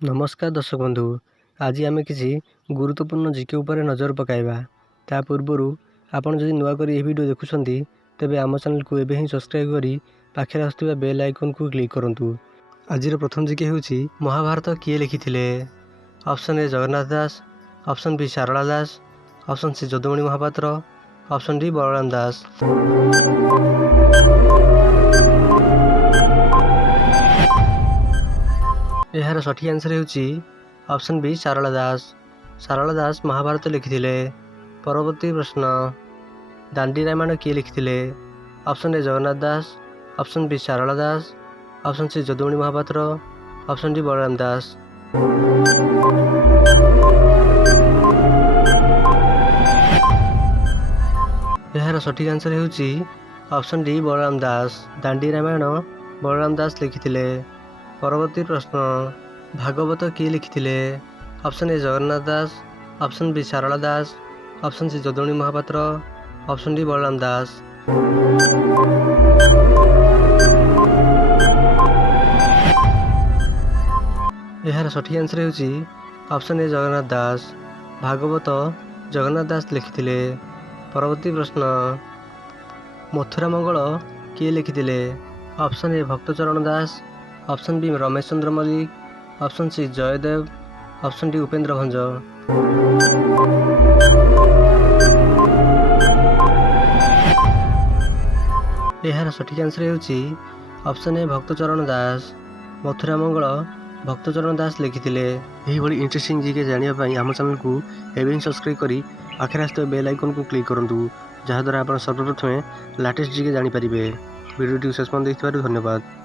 नमस्कार दर्शक बंधु, आज आम किसी गुरुत्वपूर्ण जीके उपर नजर पकाइबा। ता पूर्व आपन जदि नुआ करी वीडियो देखुछंती तेबे आम चैनल को एबे ही सब्सक्राइब करी पाखे आसुवा बेल आइकन को क्लिक करंतु। आज प्रथम जीके होउची महाभारत किए लिखिथिले। Option A Jagannath Das, option B Sharada Das, option C Jadumani Mahapatra, option D Balaram Das. यार सठिक आंसर होउची ऑप्शन बी शारदा दास। शारदा दास महाभारत लिखिथिले। परवर्ती प्रश्न, दांडी रामायण किए लिखिथिले? Option A Jagannath Das, option B Sharada Das, option C Jadumani Mahapatra, option D Balaram Das. यार सठिक आंसर होउची ऑप्शन डी बलराम दास। दांडी रामायण बलराम दास लिखिथिले। परवर्ती प्रश्न, भागवत किए लिखिथिले? Option A Jagannath Das, option B Sharada Das, option C Jadumani Mahapatra, option D Balaram Das. यार सठिक आंसर होउची ऑप्शन ए जगन्नाथ दास। भागवत जगन्नाथ दास लिखिथिले। परवर्ती प्रश्न, मथुरा मंगल किए लिखिथिले? Option A Bhaktacharan Das, option B Ramesh Chandra Mallik, option C Jaydev, option D Upendra Bhanja. यार सठिक आंसर होउची ऑप्शन ए भक्तचरण दास। मथुरा मंगल भक्तचरण दास लिखिथिले। एही भली इंटरेस्टिंग जीके जानिया पई आम चैनल को एबे ही सब्सक्राइब करी आखिर आसुवा बेल आइकन को क्लिक करंतु, जहाँ द्वारा आप सर्वप्रथमे लेटेस्ट जीके जानि परिबे। वीडियो सस्पेंड देखिथिबारु धन्यवाद।